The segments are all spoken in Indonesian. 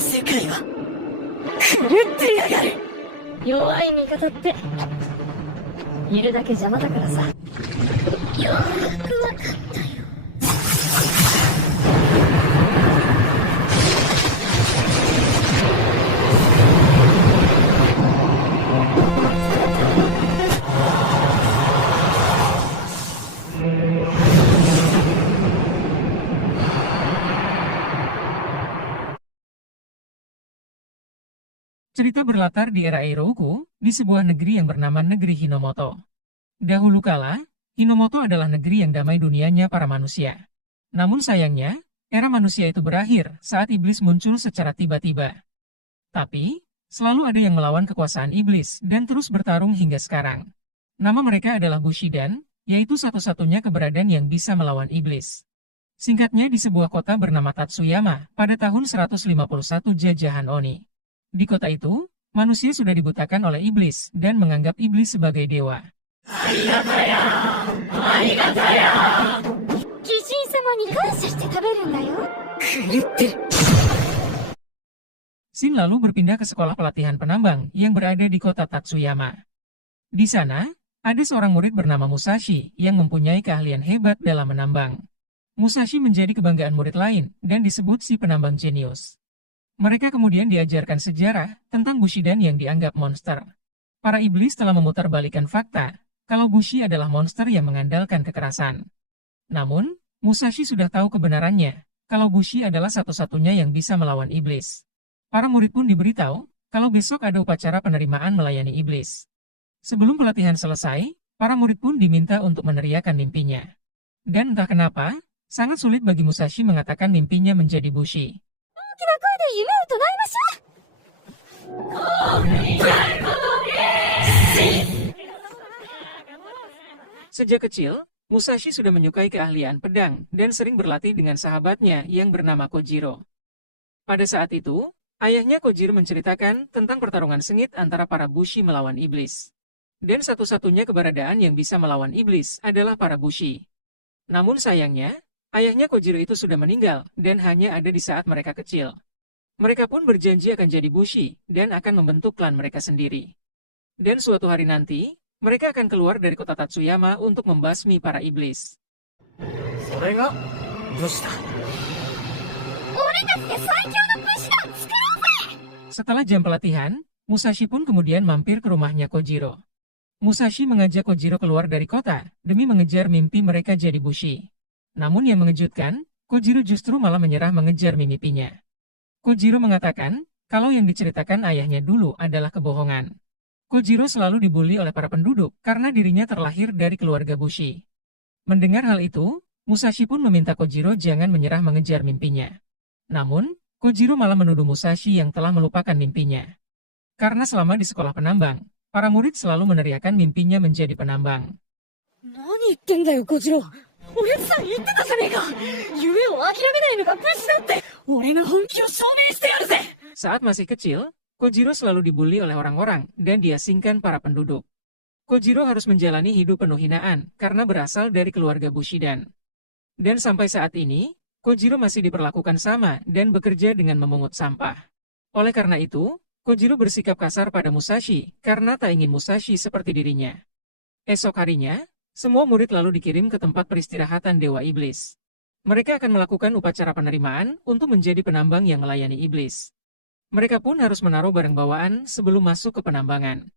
世界は狂ってやがる。弱い味方っているだけ邪魔だからさ。ようやくわかったよ。Cerita berlatar di era Eiroku, di sebuah negeri yang bernama Negeri Hinomoto. Dahulu kala, Hinomoto adalah negeri yang damai dunianya para manusia. Namun sayangnya, era manusia itu berakhir saat iblis muncul secara tiba-tiba. Tapi, selalu ada yang melawan kekuasaan iblis dan terus bertarung hingga sekarang. Nama mereka adalah Bushidan, yaitu satu-satunya keberadaan yang bisa melawan iblis. Singkatnya di sebuah kota bernama Tatsuyama pada tahun 151 jajahan Oni. Di kota itu, manusia sudah dibutakan oleh iblis dan menganggap iblis sebagai dewa. Shin lalu berpindah ke sekolah pelatihan penambang yang berada di kota Tatsuyama. Di sana, ada seorang murid bernama Musashi yang mempunyai keahlian hebat dalam menambang. Musashi menjadi kebanggaan murid lain dan disebut si penambang jenius. Mereka kemudian diajarkan sejarah tentang Bushidan yang dianggap monster. Para iblis telah memutarbalikkan fakta kalau Bushi adalah monster yang mengandalkan kekerasan. Namun, Musashi sudah tahu kebenarannya kalau Bushi adalah satu-satunya yang bisa melawan iblis. Para murid pun diberitahu kalau besok ada upacara penerimaan melayani iblis. Sebelum pelatihan selesai, para murid pun diminta untuk meneriakan mimpinya. Dan entah kenapa, sangat sulit bagi Musashi mengatakan mimpinya menjadi Bushi. Sejak kecil, Musashi sudah menyukai keahlian pedang dan sering berlatih dengan sahabatnya yang bernama Kojiro. Pada saat itu, ayahnya Kojiro menceritakan tentang pertarungan sengit antara para Bushi melawan iblis. Dan satu-satunya keberadaan yang bisa melawan iblis adalah para Bushi. Namun sayangnya, ayahnya Kojiro itu sudah meninggal dan hanya ada di saat mereka kecil. Mereka pun berjanji akan jadi Bushi dan akan membentuk klan mereka sendiri. Dan suatu hari nanti, mereka akan keluar dari kota Tatsuyama untuk membasmi para iblis. Setelah jam pelatihan, Musashi pun kemudian mampir ke rumahnya Kojiro. Musashi mengajak Kojiro keluar dari kota demi mengejar mimpi mereka jadi Bushi. Namun yang mengejutkan, Kojiro justru malah menyerah mengejar mimpinya. Kojiro mengatakan kalau yang diceritakan ayahnya dulu adalah kebohongan. Kojiro selalu dibully oleh para penduduk karena dirinya terlahir dari keluarga Bushi. Mendengar hal itu, Musashi pun meminta Kojiro jangan menyerah mengejar mimpinya. Namun, Kojiro malah menuduh Musashi yang telah melupakan mimpinya. Karena selama di sekolah penambang, para murid selalu meneriakan mimpinya menjadi penambang. Saat masih kecil, Kojiro selalu dibully oleh orang-orang dan diasingkan para penduduk. Kojiro harus menjalani hidup penuh hinaan karena berasal dari keluarga Bushidan. Dan sampai saat ini, Kojiro masih diperlakukan sama dan bekerja dengan memungut sampah. Oleh karena itu, Kojiro bersikap kasar pada Musashi karena tak ingin Musashi seperti dirinya. Esok harinya, semua murid lalu dikirim ke tempat peristirahatan Dewa Iblis. Mereka akan melakukan upacara penerimaan untuk menjadi penambang yang melayani iblis. Mereka pun harus menaruh barang bawaan sebelum masuk ke penambangan.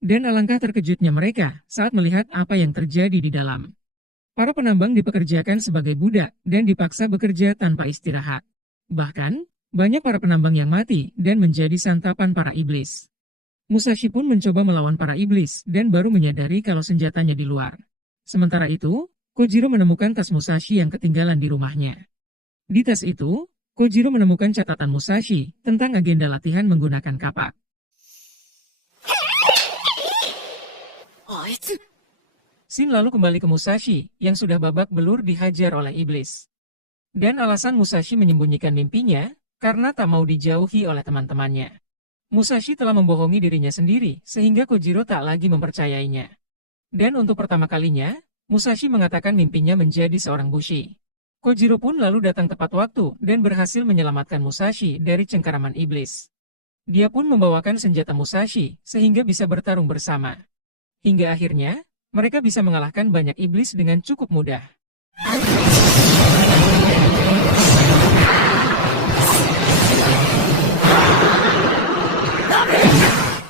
Dan alangkah terkejutnya mereka saat melihat apa yang terjadi di dalam. Para penambang dipekerjakan sebagai budak dan dipaksa bekerja tanpa istirahat. Bahkan, banyak para penambang yang mati dan menjadi santapan para iblis. Musashi pun mencoba melawan para iblis dan baru menyadari kalau senjatanya di luar. Sementara itu, Kojiro menemukan tas Musashi yang ketinggalan di rumahnya. Di tas itu, Kojiro menemukan catatan Musashi tentang agenda latihan menggunakan kapak. Shin lalu kembali ke Musashi yang sudah babak belur dihajar oleh iblis. Dan alasan Musashi menyembunyikan mimpinya karena tak mau dijauhi oleh teman-temannya. Musashi telah membohongi dirinya sendiri sehingga Kojiro tak lagi mempercayainya. Dan untuk pertama kalinya, Musashi mengatakan mimpinya menjadi seorang bushi. Kojiro pun lalu datang tepat waktu dan berhasil menyelamatkan Musashi dari cengkeraman iblis. Dia pun membawakan senjata Musashi sehingga bisa bertarung bersama. Hingga akhirnya, mereka bisa mengalahkan banyak iblis dengan cukup mudah.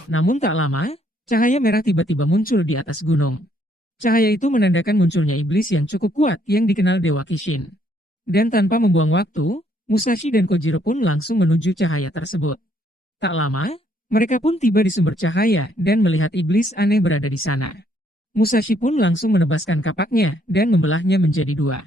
Namun tak lama, cahaya merah tiba-tiba muncul di atas gunung. Cahaya itu menandakan munculnya iblis yang cukup kuat yang dikenal Dewa Kishin. Dan tanpa membuang waktu, Musashi dan Kojiro pun langsung menuju cahaya tersebut. Tak lama, mereka pun tiba di sumber cahaya dan melihat iblis aneh berada di sana. Musashi pun langsung menebaskan kapaknya dan membelahnya menjadi dua.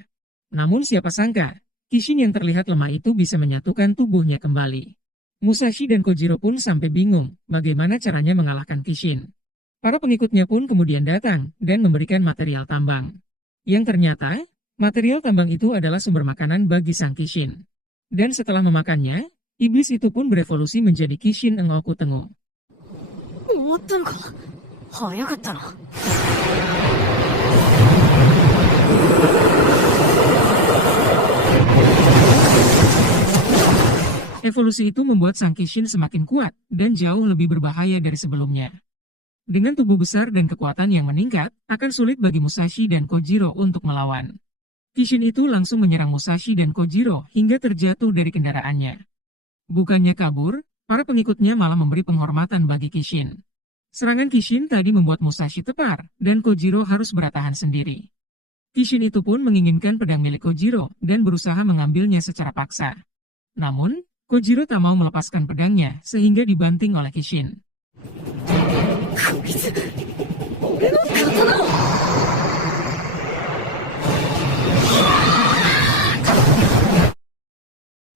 Namun siapa sangka, Kishin yang terlihat lemah itu bisa menyatukan tubuhnya kembali. Musashi dan Kojiro pun sampai bingung bagaimana caranya mengalahkan Kishin. Para pengikutnya pun kemudian datang dan memberikan material tambang. Yang ternyata, material tambang itu adalah sumber makanan bagi sang Kishin. Dan setelah memakannya, iblis itu pun berevolusi menjadi Kishin Engoku Tengu. 終わったのか。早かったな。Evolusi itu membuat sang Kishin semakin kuat dan jauh lebih berbahaya dari sebelumnya. Dengan tubuh besar dan kekuatan yang meningkat, akan sulit bagi Musashi dan Kojiro untuk melawan. Kishin itu langsung menyerang Musashi dan Kojiro hingga terjatuh dari kendaraannya. Bukannya kabur, para pengikutnya malah memberi penghormatan bagi Kishin. Serangan Kishin tadi membuat Musashi tepar, dan Kojiro harus bertahan sendiri. Kishin itu pun menginginkan pedang milik Kojiro dan berusaha mengambilnya secara paksa. Namun, Kojiro tak mau melepaskan pedangnya sehingga dibanting oleh Kishin.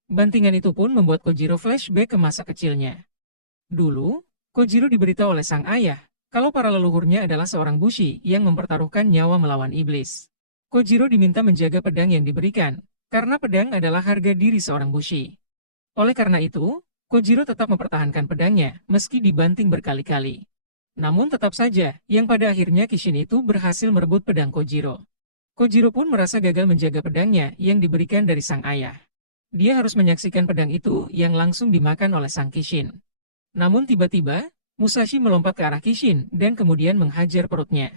Bantingan itu pun membuat Kojiro flashback ke masa kecilnya. Dulu, Kojiro diberitahu oleh sang ayah kalau para leluhurnya adalah seorang bushi yang mempertaruhkan nyawa melawan iblis. Kojiro diminta menjaga pedang yang diberikan, karena pedang adalah harga diri seorang bushi. Oleh karena itu, Kojiro tetap mempertahankan pedangnya meski dibanting berkali-kali. Namun tetap saja, yang pada akhirnya Kishin itu berhasil merebut pedang Kojiro. Kojiro pun merasa gagal menjaga pedangnya yang diberikan dari sang ayah. Dia harus menyaksikan pedang itu yang langsung dimakan oleh sang Kishin. Namun tiba-tiba, Musashi melompat ke arah Kishin dan kemudian menghajar perutnya.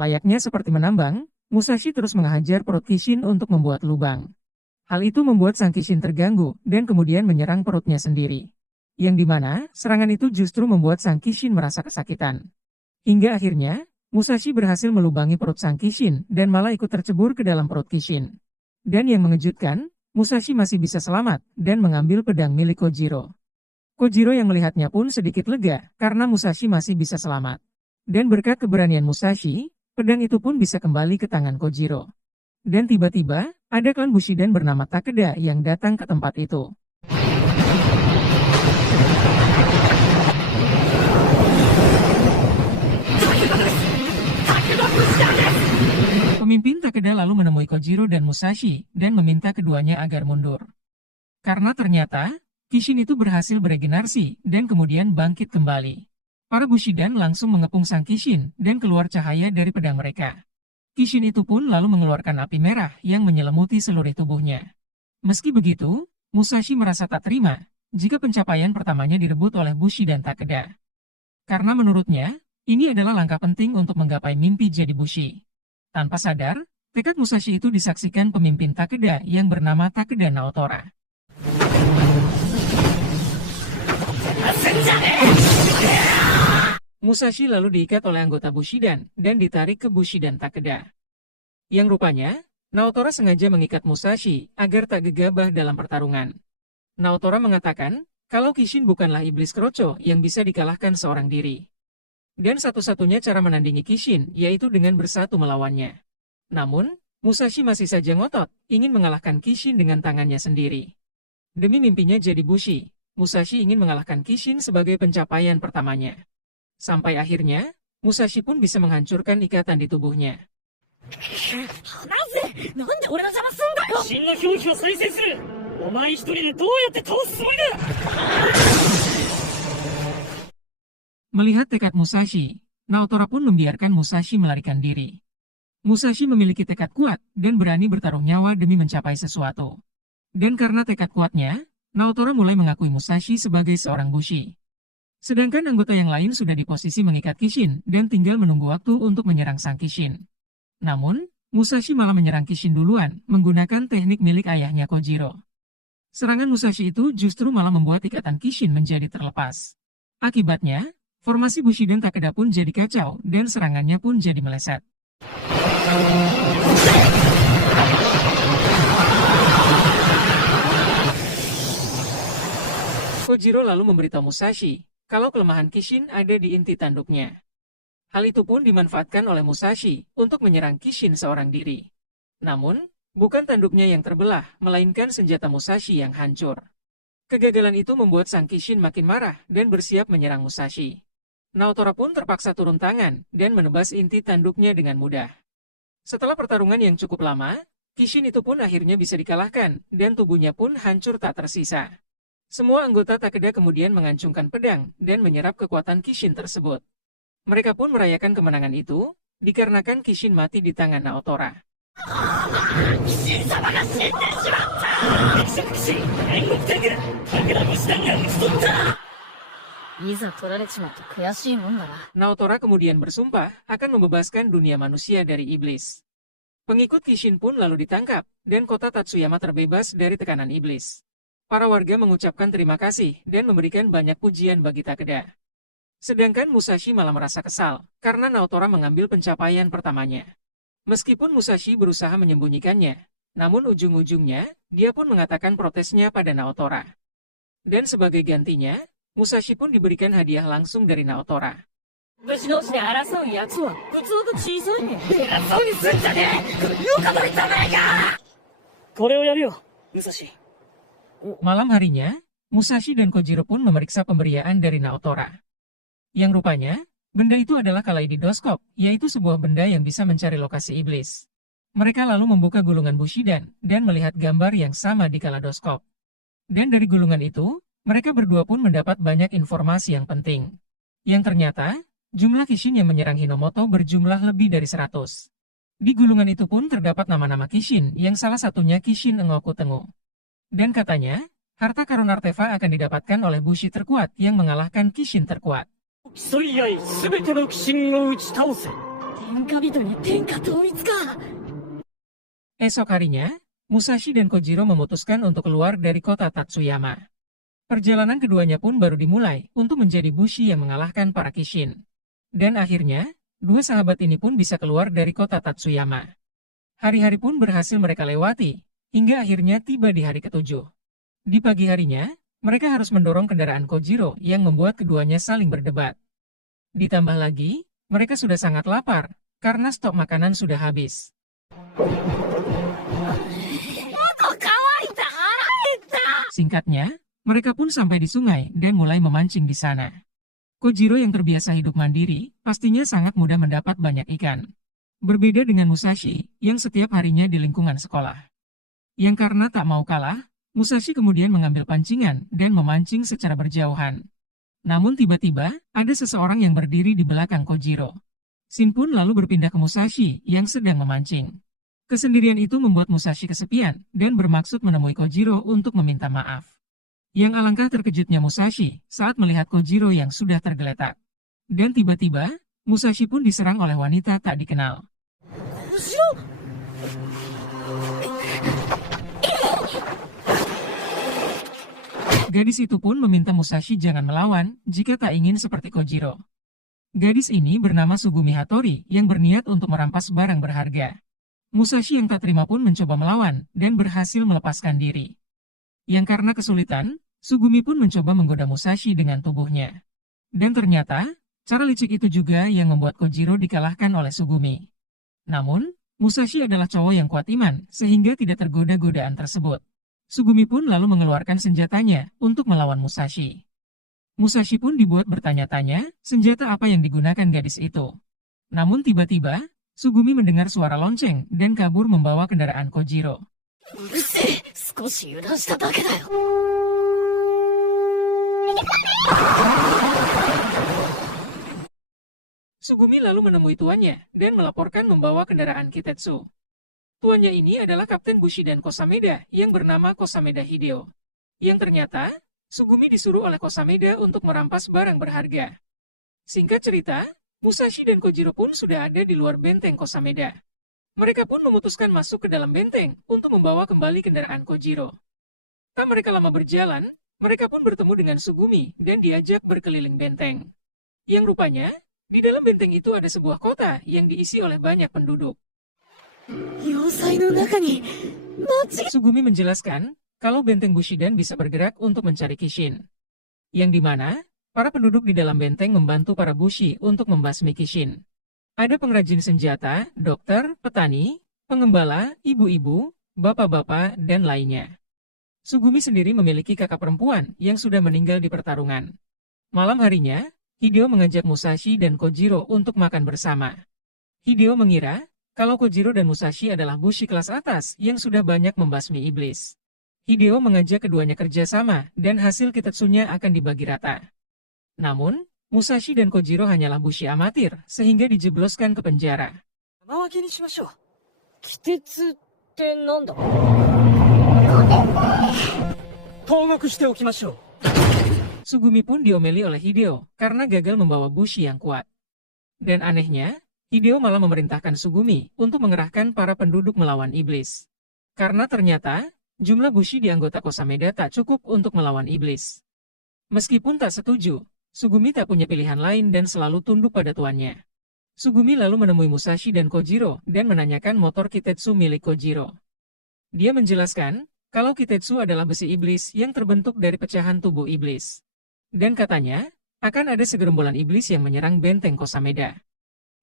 Layaknya seperti menambang, Musashi terus menghajar perut Kishin untuk membuat lubang. Hal itu membuat sang Kishin terganggu dan kemudian menyerang perutnya sendiri. Yang dimana, serangan itu justru membuat sang Kishin merasa kesakitan. Hingga akhirnya, Musashi berhasil melubangi perut sang Kishin dan malah ikut tercebur ke dalam perut Kishin. Dan yang mengejutkan, Musashi masih bisa selamat dan mengambil pedang milik Kojiro. Kojiro yang melihatnya pun sedikit lega karena Musashi masih bisa selamat. Dan berkat keberanian Musashi, pedang itu pun bisa kembali ke tangan Kojiro. Dan tiba-tiba, ada klan Bushidan bernama Takeda yang datang ke tempat itu. Pemimpin Takeda lalu menemui Kojiro dan Musashi dan meminta keduanya agar mundur. Karena ternyata, Kishin itu berhasil beregenerasi dan kemudian bangkit kembali. Para Bushidan langsung mengepung sang Kishin dan keluar cahaya dari pedang mereka. Kishin itu pun lalu mengeluarkan api merah yang menyelimuti seluruh tubuhnya. Meski begitu, Musashi merasa tak terima jika pencapaian pertamanya direbut oleh Bushi dan Takeda. Karena menurutnya, ini adalah langkah penting untuk menggapai mimpi jadi Bushi. Tanpa sadar, tekad Musashi itu disaksikan pemimpin Takeda yang bernama Takeda Naotora. Musashi lalu diikat oleh anggota Bushidan dan ditarik ke Bushidan Takeda. Yang rupanya, Naotora sengaja mengikat Musashi agar tak gegabah dalam pertarungan. Naotora mengatakan kalau Kishin bukanlah iblis keroco yang bisa dikalahkan seorang diri. Dan satu-satunya cara menandingi Kishin yaitu dengan bersatu melawannya. Namun, Musashi masih saja ngotot, ingin mengalahkan Kishin dengan tangannya sendiri. Demi mimpinya jadi Bushi, Musashi ingin mengalahkan Kishin sebagai pencapaian pertamanya. Sampai akhirnya, Musashi pun bisa menghancurkan ikatan di tubuhnya. なんで俺の邪魔すんだよ。真の表記を再生する。お前一人でどうやって倒すつもりだ。 Melihat tekad Musashi, Naotora pun membiarkan Musashi melarikan diri. Musashi memiliki tekad kuat dan berani bertaruh nyawa demi mencapai sesuatu. Dan karena tekad kuatnya, Naotora mulai mengakui Musashi sebagai seorang bushi. Sedangkan anggota yang lain sudah di posisi mengikat Kishin dan tinggal menunggu waktu untuk menyerang sang Kishin. Namun, Musashi malah menyerang Kishin duluan menggunakan teknik milik ayahnya Kojiro. Serangan Musashi itu justru malah membuat ikatan Kishin menjadi terlepas. Akibatnya, formasi Bushiden Takeda pun jadi kacau dan serangannya pun jadi meleset. Kojiro lalu memberitahu Musashi kalau kelemahan Kishin ada di inti tanduknya. Hal itu pun dimanfaatkan oleh Musashi untuk menyerang Kishin seorang diri. Namun, bukan tanduknya yang terbelah, melainkan senjata Musashi yang hancur. Kegagalan itu membuat sang Kishin makin marah dan bersiap menyerang Musashi. Naotora pun terpaksa turun tangan dan menebas inti tanduknya dengan mudah. Setelah pertarungan yang cukup lama, Kishin itu pun akhirnya bisa dikalahkan dan tubuhnya pun hancur tak tersisa. Semua anggota Takeda kemudian mengancungkan pedang dan menyerap kekuatan Kishin tersebut. Mereka pun merayakan kemenangan itu dikarenakan Kishin mati di tangan Naotora. 貴様が死んでしまった。貴様、煉獄天狗、武田武士団が討ち取った。 いざ取られちまって悔しいもんだな。 Naotora kemudian bersumpah akan membebaskan dunia manusia dari iblis. Pengikut Kishin pun lalu ditangkap, dan kota Tatsuyama terbebas dari tekanan iblis. Para warga mengucapkan terima kasih dan memberikan banyak pujian bagi Takeda. Sedangkan Musashi malah merasa kesal, karena Naotora mengambil pencapaian pertamanya. Meskipun Musashi berusaha menyembunyikannya, namun ujung-ujungnya, dia pun mengatakan protesnya pada Naotora. Dan sebagai gantinya, Musashi pun diberikan hadiah langsung dari Naotora. 武士同士で争うやつは普通と小さいね。偉そうにすんじゃねえ。言うこと言ったまえか。これをやるよ、武蔵。 Malam harinya, Musashi dan Kojiro pun memeriksa pemberian dari Naotora. Yang rupanya, benda itu adalah kaleidoskop, yaitu sebuah benda yang bisa mencari lokasi iblis. Mereka lalu membuka gulungan Bushidan dan melihat gambar yang sama di kaleidoskop. Dan dari gulungan itu, mereka berdua pun mendapat banyak informasi yang penting. Yang ternyata, jumlah Kishin yang menyerang Hinomoto berjumlah lebih dari 100. Di gulungan itu pun terdapat nama-nama Kishin yang salah satunya Kishin Engoku Tengu. Dan katanya, harta karun artefak akan didapatkan oleh Bushi terkuat yang mengalahkan Kishin terkuat. 競い合い、すべての鬼神を打ち倒せ。天下人に天下統一か。 Esok harinya, Musashi dan Kojiro memutuskan untuk keluar dari kota Tatsuyama. Perjalanan keduanya pun baru dimulai untuk menjadi Bushi yang mengalahkan para Kishin. Dan akhirnya, dua sahabat ini pun bisa keluar dari kota Tatsuyama. Hari-hari pun berhasil mereka lewati, hingga akhirnya tiba di hari ketujuh. Di pagi harinya, mereka harus mendorong kendaraan Kojiro yang membuat keduanya saling berdebat. Ditambah lagi, mereka sudah sangat lapar, karena stok makanan sudah habis. Singkatnya, mereka pun sampai di sungai dan mulai memancing di sana. Kojiro yang terbiasa hidup mandiri, pastinya sangat mudah mendapat banyak ikan. Berbeda dengan Musashi, yang setiap harinya di lingkungan sekolah. Yang karena tak mau kalah, Musashi kemudian mengambil pancingan dan memancing secara berjauhan. Namun tiba-tiba, ada seseorang yang berdiri di belakang Kojiro. Shin pun lalu berpindah ke Musashi yang sedang memancing. Kesendirian itu membuat Musashi kesepian dan bermaksud menemui Kojiro untuk meminta maaf. Yang alangkah terkejutnya Musashi saat melihat Kojiro yang sudah tergeletak. Dan tiba-tiba, Musashi pun diserang oleh wanita tak dikenal. Gadis itu pun meminta Musashi jangan melawan jika tak ingin seperti Kojiro. Gadis ini bernama Sugumi Hattori yang berniat untuk merampas barang berharga. Musashi yang tak terima pun mencoba melawan dan berhasil melepaskan diri. Yang karena kesulitan, Sugumi pun mencoba menggoda Musashi dengan tubuhnya. Dan ternyata, cara licik itu juga yang membuat Kojiro dikalahkan oleh Sugumi. Namun, Musashi adalah cowok yang kuat iman, sehingga tidak tergoda godaan tersebut. Sugumi pun lalu mengeluarkan senjatanya untuk melawan Musashi. Musashi pun dibuat bertanya-tanya, senjata apa yang digunakan gadis itu. Namun tiba-tiba, Sugumi mendengar suara lonceng dan kabur membawa kendaraan Kojiro. うるせえ、少し油断しただけだよ。Sugumi lalu menemui tuannya dan melaporkan membawa kendaraan Kitetsu. Tuannya ini adalah Kapten Bushidan Kosameda yang bernama Kosameda Hideo. Yang ternyata, Sugumi disuruh oleh Kosameda untuk merampas barang berharga. Singkat cerita, Musashi dan Kojiro pun sudah ada di luar benteng Kosameda. Mereka pun memutuskan masuk ke dalam benteng untuk membawa kembali kendaraan Kojiro. Tak mereka lama berjalan, mereka pun bertemu dengan Sugumi dan diajak berkeliling benteng. Yang rupanya, di dalam benteng itu ada sebuah kota yang diisi oleh banyak penduduk. 要塞の中に、Sugumi menjelaskan kalau benteng Bushidan bisa bergerak untuk mencari Kishin. Yang dimana, para penduduk di dalam benteng membantu para Bushi untuk membasmi Kishin. Ada pengrajin senjata, dokter, petani, pengembala, ibu-ibu, bapak-bapak, dan lainnya. Sugumi sendiri memiliki kakak perempuan yang sudah meninggal di pertarungan. Malam harinya, Hideo mengajak Musashi dan Kojiro untuk makan bersama. Hideo mengira kalau Kojiro dan Musashi adalah Bushi kelas atas yang sudah banyak membasmi iblis. Hideo mengajak keduanya kerjasama dan hasil Kitetsunya akan dibagi rata. Namun, Musashi dan Kojiro hanyalah Bushi amatir sehingga dijebloskan ke penjara. 山分けにしましょう。鬼鉄ってなんだ？投獄しておきましょう。 Sugumi pun diomeli oleh Hideo karena gagal membawa Bushi yang kuat. Dan anehnya, Hideo malah memerintahkan Sugumi untuk mengerahkan para penduduk melawan iblis. Karena ternyata, jumlah Bushi di anggota Kosameda tak cukup untuk melawan iblis. Meskipun tak setuju, Sugumi tak punya pilihan lain dan selalu tunduk pada tuannya. Sugumi lalu menemui Musashi dan Kojiro dan menanyakan motor Kitetsu milik Kojiro. Dia menjelaskan kalau Kitetsu adalah besi iblis yang terbentuk dari pecahan tubuh iblis. Dan katanya, akan ada segerombolan iblis yang menyerang benteng Kosameda.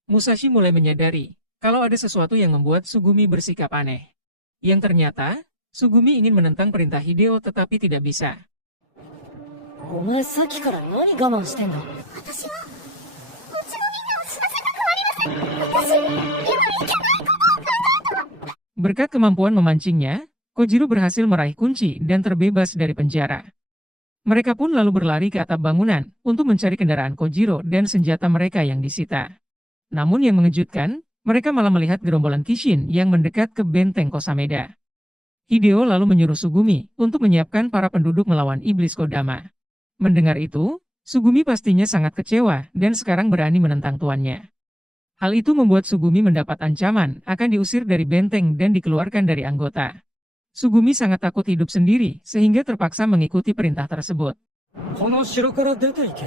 Musashi mulai menyadari kalau ada sesuatu yang membuat Sugumi bersikap aneh. Yang ternyata, Sugumi ingin menentang perintah Hideo tetapi tidak bisa. お前さっきから何我慢してんだ？ Berkat kemampuan memancingnya, Kojiro berhasil meraih kunci dan terbebas dari penjara. Mereka pun lalu berlari ke atap bangunan untuk mencari kendaraan Kojiro dan senjata mereka yang disita. Namun yang mengejutkan, mereka malah melihat gerombolan Kishin yang mendekat ke benteng Kosameda. Hideo lalu menyuruh Sugumi untuk menyiapkan para penduduk melawan iblis Kodama. Mendengar itu, Sugumi pastinya sangat kecewa dan sekarang berani menentang tuannya. Hal itu membuat Sugumi mendapat ancaman akan diusir dari benteng dan dikeluarkan dari anggota. Sugumi sangat takut hidup sendiri sehingga terpaksa mengikuti perintah tersebut. この城から出て行け。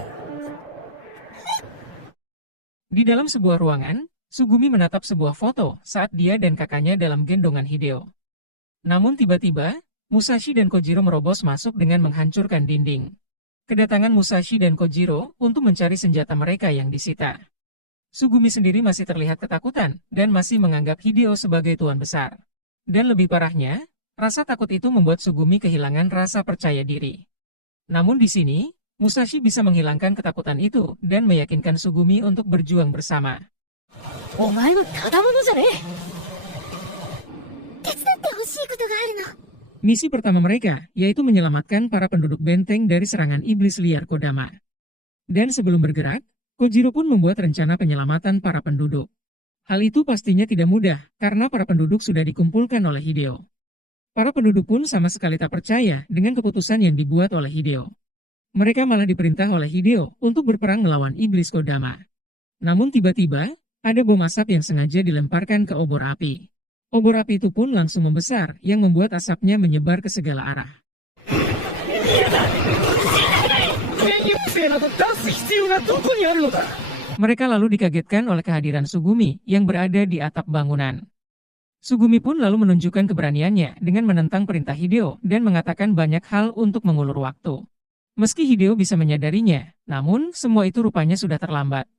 Di dalam sebuah ruangan, Sugumi menatap sebuah foto saat dia dan kakaknya dalam gendongan Hideo. Namun tiba-tiba, Musashi dan Kojiro merobos masuk dengan menghancurkan dinding. Kedatangan Musashi dan Kojiro untuk mencari senjata mereka yang disita. Sugumi sendiri masih terlihat ketakutan dan masih menganggap Hideo sebagai tuan besar. Dan lebih parahnya, rasa takut itu membuat Sugumi kehilangan rasa percaya diri. Namun di sini, Musashi bisa menghilangkan ketakutan itu dan meyakinkan Sugumi untuk berjuang bersama. お前はただ者じゃねえ。 Misi pertama mereka yaitu menyelamatkan para penduduk benteng dari serangan iblis liar Kodama. Dan sebelum bergerak, Kojiro pun membuat rencana penyelamatan para penduduk. Hal itu pastinya tidak mudah karena para penduduk sudah dikumpulkan oleh Hideo. Para penduduk pun sama sekali tak percaya dengan keputusan yang dibuat oleh Hideo. Mereka malah diperintah oleh Hideo untuk berperang melawan iblis Kodama. Namun tiba-tiba, ada bom asap yang sengaja dilemparkan ke obor api. Obor api itu pun langsung membesar yang membuat asapnya menyebar ke segala arah. 全員生など出す必要がどこにあるのだ。 Mereka lalu dikagetkan oleh kehadiran Sugumi yang berada di atap bangunan. Sugumi pun lalu menunjukkan keberaniannya dengan menentang perintah Hideo dan mengatakan banyak hal untuk mengulur waktu. Meski Hideo bisa menyadarinya, namun semua itu rupanya sudah terlambat.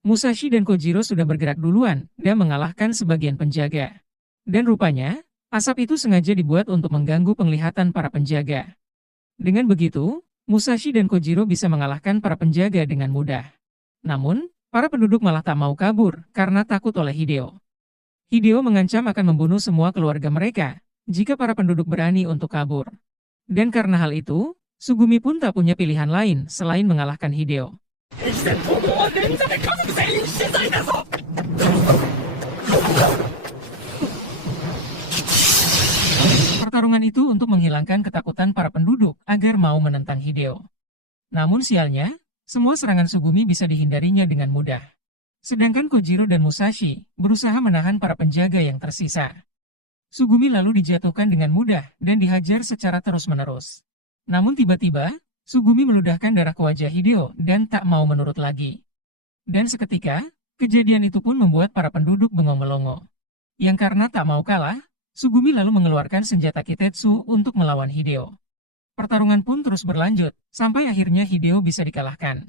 Musashi dan Kojiro sudah bergerak duluan dan mengalahkan sebagian penjaga. Dan rupanya, asap itu sengaja dibuat untuk mengganggu penglihatan para penjaga. Dengan begitu, Musashi dan Kojiro bisa mengalahkan para penjaga dengan mudah. Namun, para penduduk malah tak mau kabur karena takut oleh Hideo. Hideo mengancam akan membunuh semua keluarga mereka jika para penduduk berani untuk kabur. Dan karena hal itu, Sugumi pun tak punya pilihan lain selain mengalahkan Hideo. 敵戦統合は連座で家族全員死罪だぞ。 Pertarungan itu untuk menghilangkan ketakutan para penduduk agar mau menentang Hideo. Namun sialnya, semua serangan Sugumi bisa dihindarinya dengan mudah. Sedangkan Kojiro dan Musashi berusaha menahan para penjaga yang tersisa. Sugumi lalu dijatuhkan dengan mudah dan dihajar secara terus-menerus. Namun tiba-tiba, Sugumi meludahkan darah ke wajah Hideo dan tak mau menurut lagi. Dan seketika, kejadian itu pun membuat para penduduk bengong-melongo. Yang karena tak mau kalah, Sugumi lalu mengeluarkan senjata Kitetsu untuk melawan Hideo. Pertarungan pun terus berlanjut, sampai akhirnya Hideo bisa dikalahkan.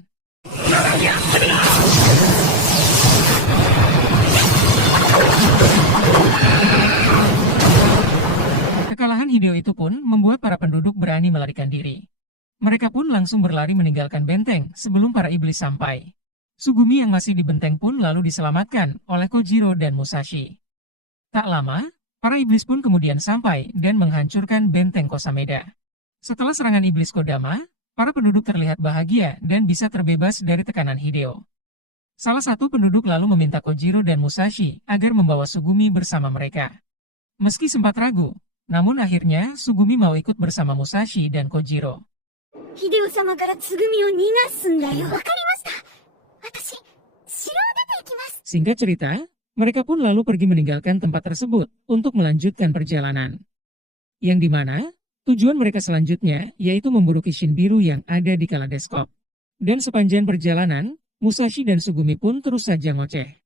Kekalahan Hideo itu pun membuat para penduduk berani melarikan diri. Mereka pun langsung berlari meninggalkan benteng sebelum para iblis sampai. Sugumi yang masih di benteng pun lalu diselamatkan oleh Kojiro dan Musashi. Tak lama, para iblis pun kemudian sampai dan menghancurkan benteng Kosameda. Setelah serangan iblis Kodama, para penduduk terlihat bahagia dan bisa terbebas dari tekanan Hideo. Salah satu penduduk lalu meminta Kojiro dan Musashi agar membawa Sugumi bersama mereka. Meski sempat ragu, namun akhirnya Sugumi mau ikut bersama Musashi dan Kojiro. 秀夫様からつぐみを逃がすんだよ。わかりました。私、城を出て行きます。 Singkat cerita, mereka pun lalu pergi meninggalkan tempat tersebut untuk melanjutkan perjalanan. Yang dimana, tujuan mereka selanjutnya yaitu memburu Kishin biru yang ada di Kaladeskop. Dan sepanjang perjalanan, Musashi dan Sugumi pun terus saja ngoceh.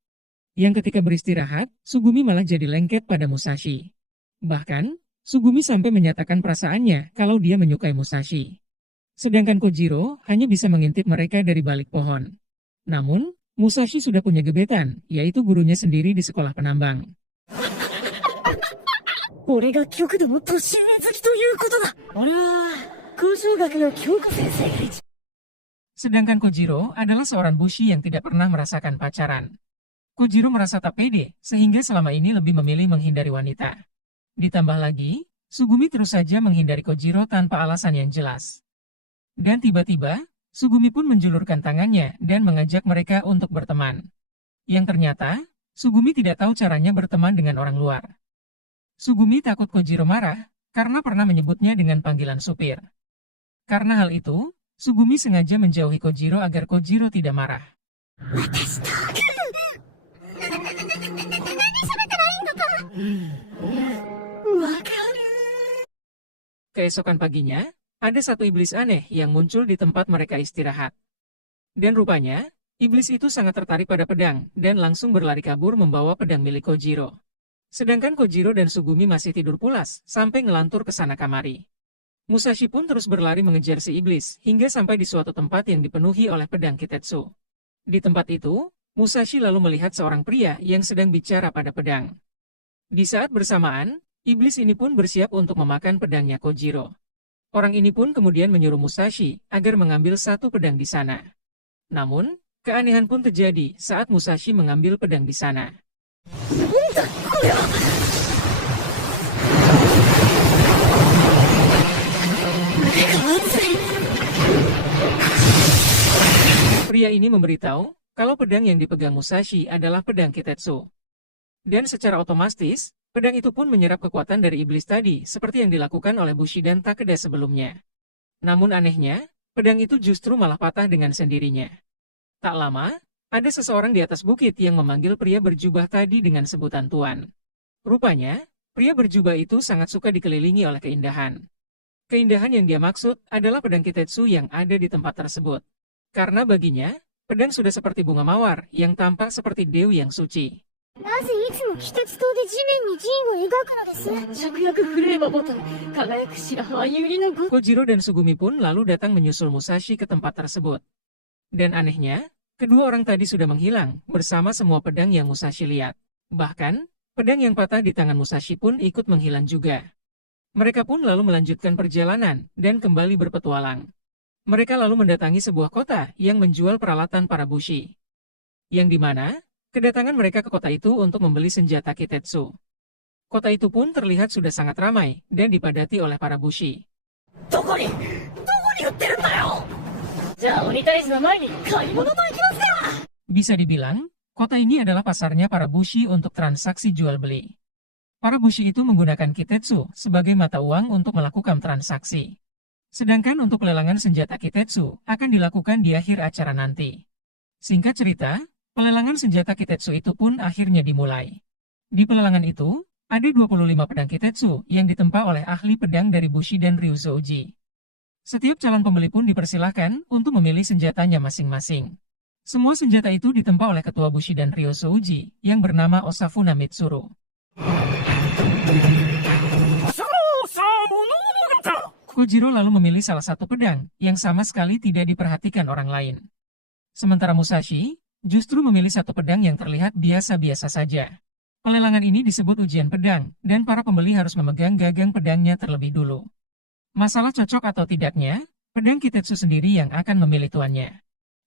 Yang ketika beristirahat, Sugumi malah jadi lengket pada Musashi. Bahkan, Sugumi sampai menyatakan perasaannya kalau dia menyukai Musashi. Sedangkan Kojiro hanya bisa mengintip mereka dari balik pohon. Namun, Musashi sudah punya gebetan, yaitu gurunya sendiri di sekolah penambang. 俺が極度の年上好きということだ。俺は、交渉学の京子先生が一 Sedangkan Kojiro adalah seorang bushi yang tidak pernah merasakan pacaran. Kojiro merasa tak pede, sehingga selama ini lebih memilih menghindari wanita. Ditambah lagi, Sugumi terus saja menghindari Kojiro tanpa alasan yang jelas. Dan tiba-tiba, Sugumi pun menjulurkan tangannya dan mengajak mereka untuk berteman. Yang ternyata, Sugumi tidak tahu caranya berteman dengan orang luar. Sugumi takut Kojiro marah, karena pernah menyebutnya dengan panggilan supir. Karena hal itu, Sugumi sengaja menjauhi Kojiro agar Kojiro tidak marah. Keesokan paginya, ada satu iblis aneh yang muncul di tempat mereka istirahat. Dan rupanya, iblis itu sangat tertarik pada pedang dan langsung berlari kabur membawa pedang milik Kojiro. Sedangkan Kojiro dan Sugumi masih tidur pulas sampai ngelantur ke sana kamari. Musashi pun terus berlari mengejar si iblis hingga sampai di suatu tempat yang dipenuhi oleh pedang Kitetsu. Di tempat itu, Musashi lalu melihat seorang pria yang sedang bicara pada pedang. Di saat bersamaan, iblis ini pun bersiap untuk memakan pedangnya Kojiro. Orang ini pun kemudian menyuruh Musashi agar mengambil satu pedang di sana. Namun, keanehan pun terjadi saat Musashi mengambil pedang di sana. Pria ini memberitahu kalau pedang yang dipegang Musashi adalah pedang Kitetsu. Dan secara otomatis, pedang itu pun menyerap kekuatan dari iblis tadi, seperti yang dilakukan oleh Bushi dan Takeda sebelumnya. Namun anehnya, pedang itu justru malah patah dengan sendirinya. Tak lama, ada seseorang di atas bukit yang memanggil pria berjubah tadi dengan sebutan Tuan. Rupanya, pria berjubah itu sangat suka dikelilingi oleh keindahan. Keindahan yang dia maksud adalah pedang Kitetsu yang ada di tempat tersebut. Karena baginya, pedang sudah seperti bunga mawar yang tampak seperti dewi yang suci. なぜいつも季節島で地面に陣を描くのです？芍薬フレーバーボトル、輝く白羽百合のご Kojiro dan Sugumi pun lalu datang menyusul Musashi ke tempat tersebut. Dan anehnya, kedua orang tadi sudah menghilang bersama semua pedang yang Musashi lihat. Bahkan, pedang yang patah di tangan Musashi pun ikut menghilang juga. Mereka pun lalu melanjutkan perjalanan dan kembali berpetualang. Mereka lalu mendatangi sebuah kota yang menjual peralatan para bushi. yang dimana kedatangan mereka ke kota itu untuk membeli senjata Kitetsu. Kota itu pun terlihat sudah sangat ramai dan dipadati oleh para bushi. どこに売ってるんだよ。じゃあ鬼退治の前に買い物と行きますか。 Bisa dibilang, kota ini adalah pasarnya para bushi untuk transaksi jual beli. Para bushi itu menggunakan Kitetsu sebagai mata uang untuk melakukan transaksi. Sedangkan untuk pelelangan senjata Kitetsu akan dilakukan di akhir acara nanti. Singkat cerita, pelelangan senjata Kitetsu itu pun akhirnya dimulai. Di pelelangan itu, ada 25 pedang Kitetsu yang ditempa oleh ahli pedang dari Bushi dan Ryuzouji. Setiap calon pembeli pun dipersilahkan untuk memilih senjatanya masing-masing. Semua senjata itu ditempa oleh ketua Bushi dan Ryuzouji yang bernama Osafuna Mitsuru. Kojiro lalu memilih salah satu pedang yang sama sekali tidak diperhatikan orang lain. Sementara Musashi justru memilih satu pedang yang terlihat biasa-biasa saja. Pelelangan ini disebut ujian pedang, dan para pembeli harus memegang gagang pedangnya terlebih dulu. Masalah cocok atau tidaknya, pedang Kitetsu sendiri yang akan memilih tuannya.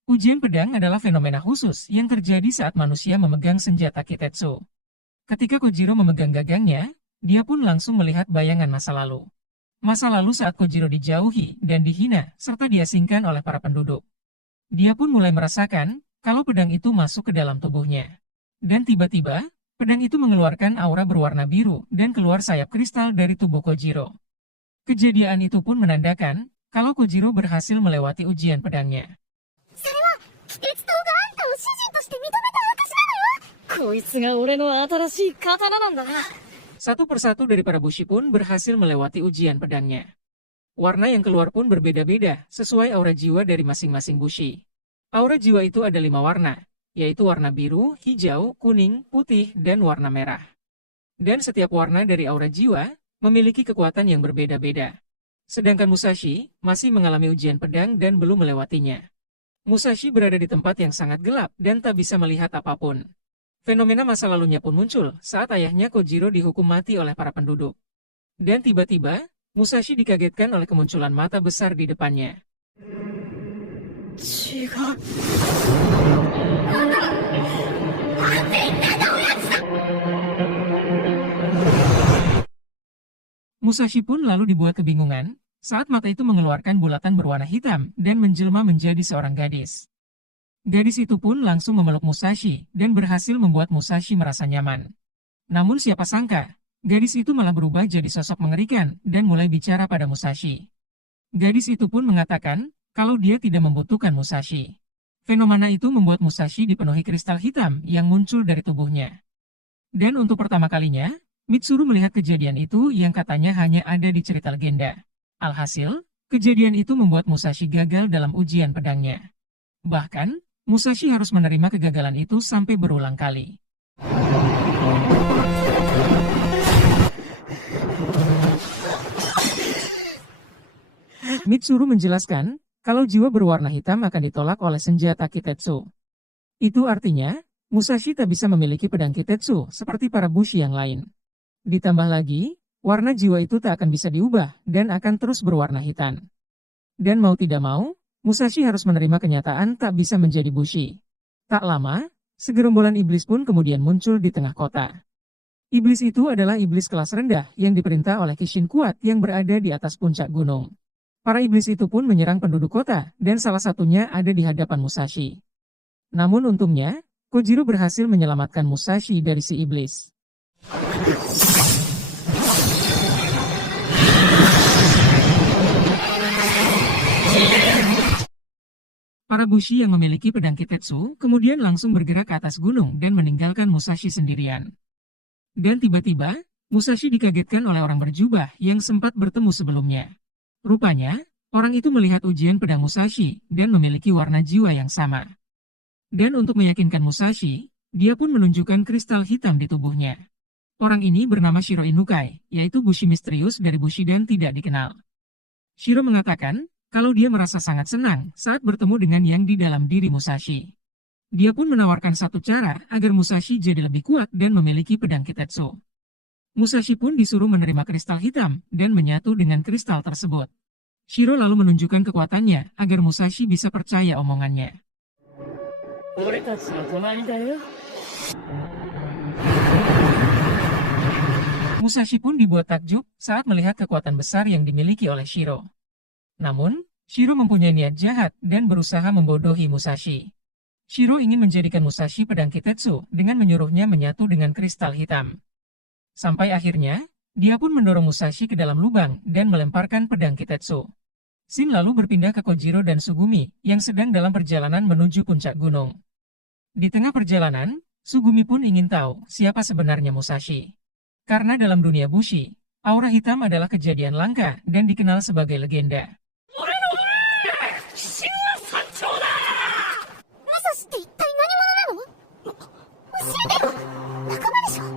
Ujian pedang adalah fenomena khusus yang terjadi saat manusia memegang senjata Kitetsu. Ketika Kojiro memegang gagangnya, dia pun langsung melihat bayangan masa lalu. Masa lalu saat Kojiro dijauhi dan dihina serta diasingkan oleh para penduduk. Dia pun mulai merasakan kalau pedang itu masuk ke dalam tubuhnya. Dan tiba-tiba, pedang itu mengeluarkan aura berwarna biru dan keluar sayap kristal dari tubuh Kojiro. Kejadian itu pun menandakan kalau Kojiro berhasil melewati ujian pedangnya. それは鬼鉄党があんたを主人として認めた証なのよ。こいつが俺の新しい刀なんだな。 Satu persatu dari para bushi pun berhasil melewati ujian pedangnya. Warna yang keluar pun berbeda-beda sesuai aura jiwa dari masing-masing bushi. Aura jiwa itu ada 5 warna, yaitu warna biru, hijau, kuning, putih, dan warna merah. Dan setiap warna dari aura jiwa memiliki kekuatan yang berbeda-beda. Sedangkan Musashi masih mengalami ujian pedang dan belum melewatinya. Musashi berada di tempat yang sangat gelap dan tak bisa melihat apapun. Fenomena masa lalunya pun muncul saat ayahnya Kojiro dihukum mati oleh para penduduk. Dan tiba-tiba, Musashi dikagetkan oleh kemunculan mata besar di depannya. Musashi pun lalu dibuat kebingungan saat mata itu mengeluarkan bulatan berwarna hitam dan menjelma menjadi seorang gadis. Gadis itu pun langsung memeluk Musashi dan berhasil membuat Musashi merasa nyaman. Namun siapa sangka, gadis itu malah berubah jadi sosok mengerikan dan mulai bicara pada Musashi. Gadis itu pun mengatakan kalau dia tidak membutuhkan Musashi. Fenomena itu membuat Musashi dipenuhi kristal hitam yang muncul dari tubuhnya. Dan untuk pertama kalinya, Mitsuru melihat kejadian itu yang katanya hanya ada di cerita legenda. Alhasil, kejadian itu membuat Musashi gagal dalam ujian pedangnya. Bahkan, Musashi harus menerima kegagalan itu sampai berulang kali. Mitsuru menjelaskan kalau jiwa berwarna hitam akan ditolak oleh senjata Kitetsu. Itu artinya, Musashi tak bisa memiliki pedang Kitetsu seperti para bushi yang lain. Ditambah lagi, warna jiwa itu tak akan bisa diubah dan akan terus berwarna hitam. Dan mau tidak mau, Musashi harus menerima kenyataan tak bisa menjadi bushi. Tak lama, segerombolan iblis pun kemudian muncul di tengah kota. Iblis itu adalah iblis kelas rendah yang diperintah oleh Kishin kuat yang berada di atas puncak gunung. Para iblis itu pun menyerang penduduk kota dan salah satunya ada di hadapan Musashi. Namun untungnya, Kojiro berhasil menyelamatkan Musashi dari si iblis. Para bushi yang memiliki pedang Kitetsu kemudian langsung bergerak ke atas gunung dan meninggalkan Musashi sendirian. Dan tiba-tiba, Musashi dikagetkan oleh orang berjubah yang sempat bertemu sebelumnya. Rupanya, orang itu melihat ujian pedang Musashi dan memiliki warna jiwa yang sama. Dan untuk meyakinkan Musashi, dia pun menunjukkan kristal hitam di tubuhnya. Orang ini bernama Shiro Inukai, yaitu bushi misterius dari Bushidan tidak dikenal. Shiro mengatakan kalau dia merasa sangat senang saat bertemu dengan yang di dalam diri Musashi. Dia pun menawarkan satu cara agar Musashi jadi lebih kuat dan memiliki pedang Kitetsu. Musashi pun disuruh menerima kristal hitam dan menyatu dengan kristal tersebut. Shiro lalu menunjukkan kekuatannya agar Musashi bisa percaya omongannya. 俺たちの隣だよ。 Musashi pun dibuat takjub saat melihat kekuatan besar yang dimiliki oleh Shiro. Namun, Shiro mempunyai niat jahat dan berusaha membodohi Musashi. Shiro ingin menjadikan Musashi pedang Kitetsu dengan menyuruhnya menyatu dengan kristal hitam. Sampai akhirnya, dia pun mendorong Musashi ke dalam lubang dan melemparkan pedang Kitetsu. Shin lalu berpindah ke Kojiro dan Sugumi yang sedang dalam perjalanan menuju puncak gunung. Di tengah perjalanan, Sugumi pun ingin tahu siapa sebenarnya Musashi. Karena dalam dunia Bushi, aura hitam adalah kejadian langka dan dikenal sebagai legenda. 神話山頂だ。武蔵って一体何者なの？教えてよ。仲間でしょ。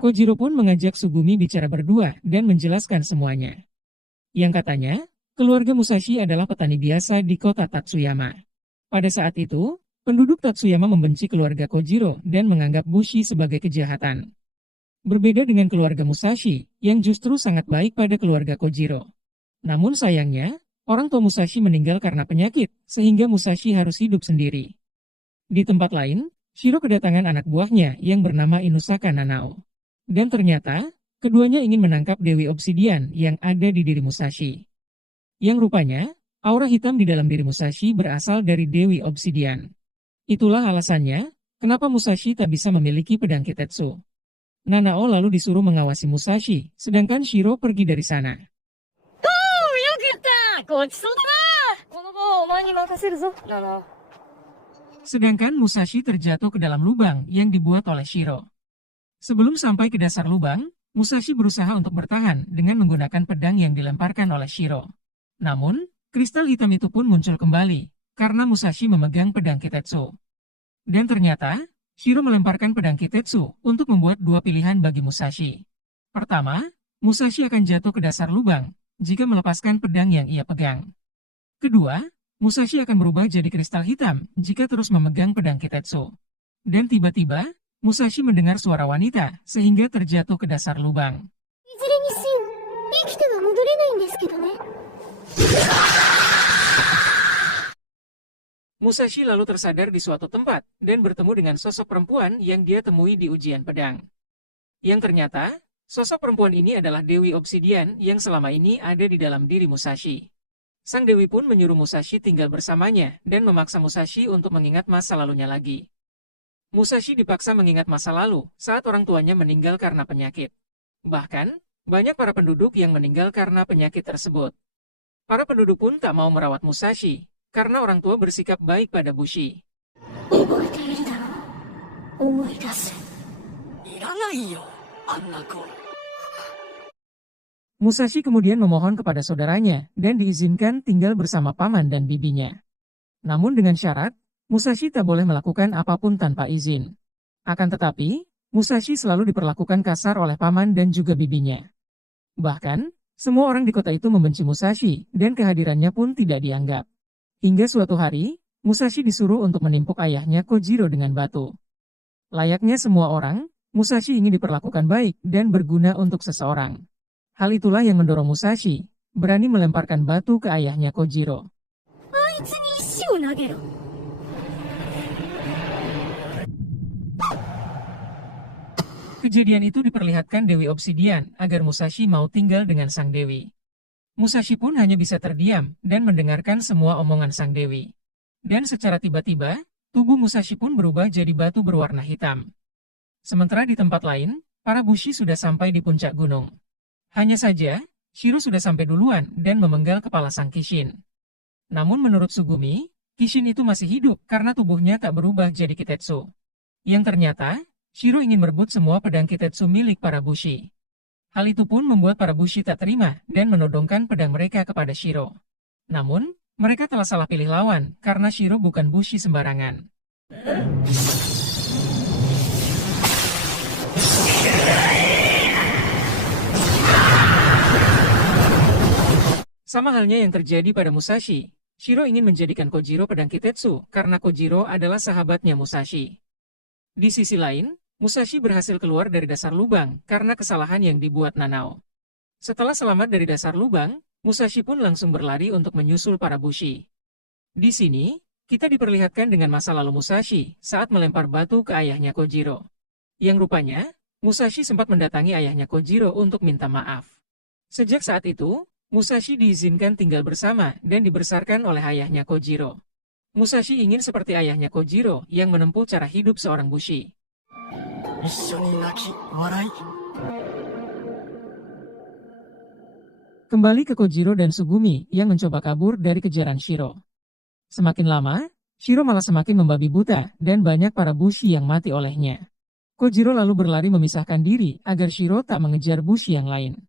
Kojiro pun mengajak Sugumi bicara berdua dan menjelaskan semuanya. Yang katanya, keluarga Musashi adalah petani biasa di kota Tatsuyama. Pada saat itu, penduduk Tatsuyama membenci keluarga Kojiro dan menganggap Bushi sebagai kejahatan. Berbeda dengan keluarga Musashi, yang justru sangat baik pada keluarga Kojiro. Namun sayangnya, orang tua Musashi meninggal karena penyakit, sehingga Musashi harus hidup sendiri. Di tempat lain, Shiro kedatangan anak buahnya yang bernama Inusaka Nanao. Dan ternyata, keduanya ingin menangkap Dewi Obsidian yang ada di diri Musashi. Yang rupanya, aura hitam di dalam diri Musashi berasal dari Dewi Obsidian. Itulah alasannya, kenapa Musashi tak bisa memiliki pedang Kitetsu. Nanao lalu disuruh mengawasi Musashi, sedangkan Shiro pergi dari sana. よくやった。ごちそうだな。この棒お前に任せるぞ、ナナ。 Sedangkan Musashi terjatuh ke dalam lubang yang dibuat oleh Shiro. Sebelum sampai ke dasar lubang, Musashi berusaha untuk bertahan dengan menggunakan pedang yang dilemparkan oleh Shiro. Namun, kristal hitam itu pun muncul kembali, karena Musashi memegang pedang Kitetsu. Dan ternyata, Shiro melemparkan pedang Kitetsu untuk membuat dua pilihan bagi Musashi. Pertama, Musashi akan jatuh ke dasar lubang jika melepaskan pedang yang ia pegang. Kedua, Musashi akan berubah jadi kristal hitam jika terus memegang pedang Kitetsu. Dan tiba-tiba, Musashi mendengar suara wanita sehingga terjatuh ke dasar lubang. いずれにせよ、生きては戻れないんですけどね。 Musashi lalu tersadar di suatu tempat dan bertemu dengan sosok perempuan yang dia temui di ujian pedang. Yang ternyata, sosok perempuan ini adalah Dewi Obsidian yang selama ini ada di dalam diri Musashi. Sang Dewi pun menyuruh Musashi tinggal bersamanya dan memaksa Musashi untuk mengingat masa lalunya lagi. Musashi dipaksa mengingat masa lalu saat orang tuanya meninggal karena penyakit. Bahkan, banyak para penduduk yang meninggal karena penyakit tersebut. Para penduduk pun tak mau merawat Musashi, karena orang tua bersikap baik pada Bushi. 覚えているだろう。思い出せ。いらないよ、あんな子。 Musashi kemudian memohon kepada saudaranya dan diizinkan tinggal bersama paman dan bibinya. Namun dengan syarat, Musashi tak boleh melakukan apapun tanpa izin. Akan tetapi, Musashi selalu diperlakukan kasar oleh paman dan juga bibinya. Bahkan, semua orang di kota itu membenci Musashi dan kehadirannya pun tidak dianggap. Hingga suatu hari, Musashi disuruh untuk menimpuk ayahnya Kojiro dengan batu. Layaknya semua orang, Musashi ingin diperlakukan baik dan berguna untuk seseorang. Hal itulah yang mendorong Musashi berani melemparkan batu ke ayahnya Kojiro. あいつに石を投げろ。 Kejadian itu diperlihatkan Dewi Obsidian agar Musashi mau tinggal dengan sang Dewi. Musashi pun hanya bisa terdiam dan mendengarkan semua omongan sang Dewi. Dan secara tiba-tiba, tubuh Musashi pun berubah jadi batu berwarna hitam. Sementara di tempat lain, para Bushi sudah sampai di puncak gunung. Hanya saja, Shiro sudah sampai duluan dan memenggal kepala sang Kishin. Namun menurut Sugumi, Kishin itu masih hidup karena tubuhnya tak berubah jadi Kitetsu. Yang ternyata, Shiro ingin merebut semua pedang Kitetsu milik para Bushi. Hal itu pun membuat para Bushi tak terima dan menodongkan pedang mereka kepada Shiro. Namun, mereka telah salah pilih lawan karena Shiro bukan Bushi sembarangan. Sama halnya yang terjadi pada Musashi, Shiro ingin menjadikan Kojiro pedang Kitetsu karena Kojiro adalah sahabatnya Musashi. Di sisi lain, Musashi berhasil keluar dari dasar lubang karena kesalahan yang dibuat Nanao. Setelah selamat dari dasar lubang, Musashi pun langsung berlari untuk menyusul para Bushi. Di sini, kita diperlihatkan dengan masa lalu Musashi saat melempar batu ke ayahnya Kojiro. Yang rupanya, Musashi sempat mendatangi ayahnya Kojiro untuk minta maaf. Sejak saat itu, Musashi diizinkan tinggal bersama dan dibesarkan oleh ayahnya Kojiro. Musashi ingin seperti ayahnya Kojiro yang menempuh cara hidup seorang bushi. 一緒に泣き笑い Kembali ke Kojiro dan Sugumi yang mencoba kabur dari kejaran Shiro. Semakin lama, Shiro malah semakin membabi buta dan banyak para bushi yang mati olehnya. Kojiro lalu berlari memisahkan diri agar Shiro tak mengejar bushi yang lain.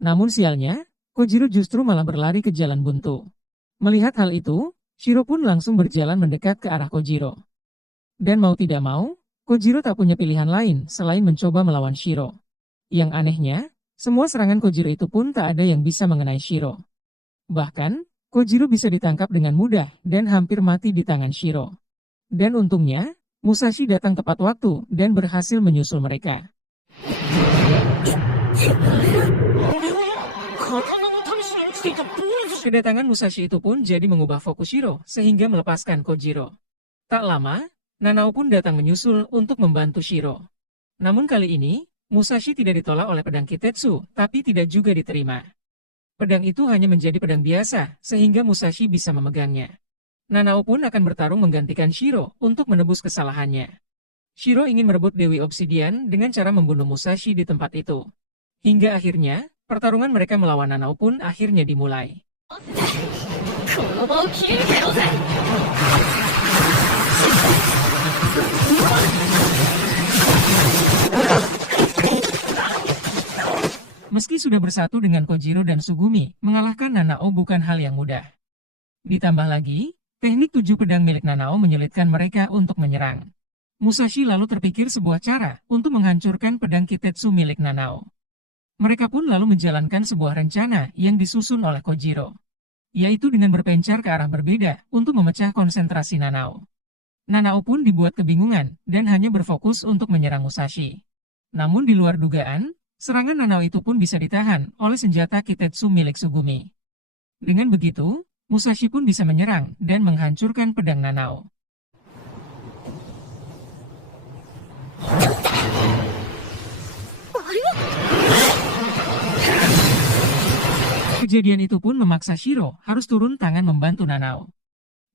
Namun sialnya, Kojiro justru malah berlari ke jalan buntu. Melihat hal itu, Shiro pun langsung berjalan mendekat ke arah Kojiro. Dan mau tidak mau, Kojiro tak punya pilihan lain selain mencoba melawan Shiro. Yang anehnya, semua serangan Kojiro itu pun tak ada yang bisa mengenai Shiro. Bahkan, Kojiro bisa ditangkap dengan mudah dan hampir mati di tangan Shiro. Dan untungnya, Musashi datang tepat waktu dan berhasil menyusul mereka. Kedatangan Musashi itu pun jadi mengubah fokus Shiro sehingga melepaskan Kojiro. Tak lama, Nanao pun datang menyusul untuk membantu Shiro. Namun kali ini, Musashi tidak ditolak oleh pedang Kitetsu, tapi tidak juga diterima. Pedang itu hanya menjadi pedang biasa, sehingga Musashi bisa memegangnya. Nanao pun akan bertarung menggantikan Shiro untuk menebus kesalahannya. Shiro ingin merebut Dewi Obsidian dengan cara membunuh Musashi di tempat itu. Hingga akhirnya, pertarungan mereka melawan Nanao pun akhirnya dimulai. この場を切り抜けろぜ Meski sudah bersatu dengan Kojiro dan Sugumi, mengalahkan Nanao bukan hal yang mudah. Ditambah lagi, teknik 7 pedang milik Nanao menyulitkan mereka untuk menyerang. Musashi lalu terpikir sebuah cara untuk menghancurkan pedang Kitetsu milik Nanao. Mereka pun lalu menjalankan sebuah rencana yang disusun oleh Kojiro, yaitu dengan berpencar ke arah berbeda untuk memecah konsentrasi Nanao. Nanao pun dibuat kebingungan dan hanya berfokus untuk menyerang Musashi. Namun di luar dugaan, serangan Nanao itu pun bisa ditahan oleh senjata Kitetsu milik Sugumi. Dengan begitu, Musashi pun bisa menyerang dan menghancurkan pedang Nanao. Kejadian itu pun memaksa Shiro harus turun tangan membantu Nanao.